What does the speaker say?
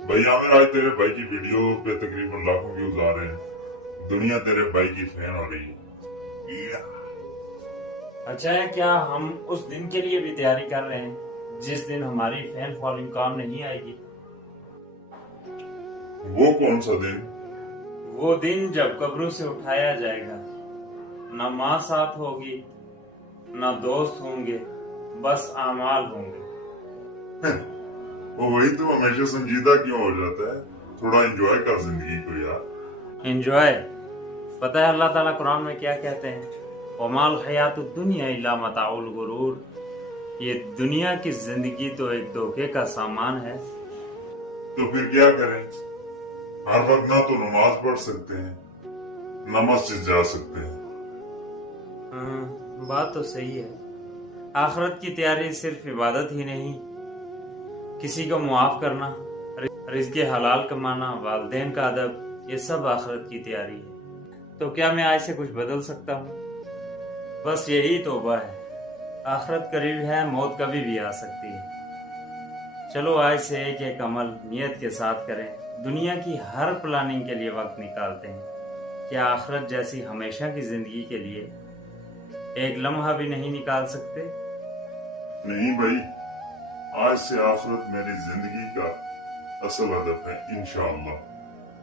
भाई आमिर, आज तेरे भाई की वीडियो पे तकरीबन लाखों व्यूज आ रहे हैं। दुनिया तेरे भाई की फैन हो रही है। अच्छा है क्या हम उस दिन के लिए भी तैयारी कर रहे हैं जिस दिन हमारी फैन फॉलोइंग काम नहीं आएगी। वो कौन सा दिन? वो दिन जब कब्रों से उठाया जाएगा, ना माँ साथ होगी, ना दोस्त होंगे, बस आमाल होंगे। वो वही तो हमेशा संजीदा क्यों हो जाता है? थोड़ा एंजॉय कर जिंदगी को यार। एंजॉय? पता है अल्लाह ताला कुरान में क्या कहते हैं? वमाल हयातुद दुनिया इल्ला मताउल गुरूर। ये दुनिया की जिंदगी तो एक धोखे का सामान है। तो फिर क्या करें? हर वक्त ना तो नमाज पढ़ सकते हैं, न मस्जिद जा सकते हैं। बात तो सही है। आखिरत की तैयारी सिर्फ इबादत ही नहीं, किसी को मुआफ करना, रिज़्क़ हलाल कमाना, वालिदैन का अदब, ये सब आखिरत की तैयारी है। तो क्या मैं आज से कुछ बदल सकता हूँ? बस यही तौबा है। आखिरत करीब है, मौत कभी भी आ सकती है। चलो आज से एक एक अमल नियत के साथ करें। दुनिया की हर प्लानिंग के लिए वक्त निकालते हैं। क्या आखिरत जैसी हमेशा की जिंदगी के लिए एक लम्हा भी नहीं निकाल सकते? नहीं भाई, आज से आखिरत मेरी जिंदगी का असल हदफ है इंशाअल्लाह।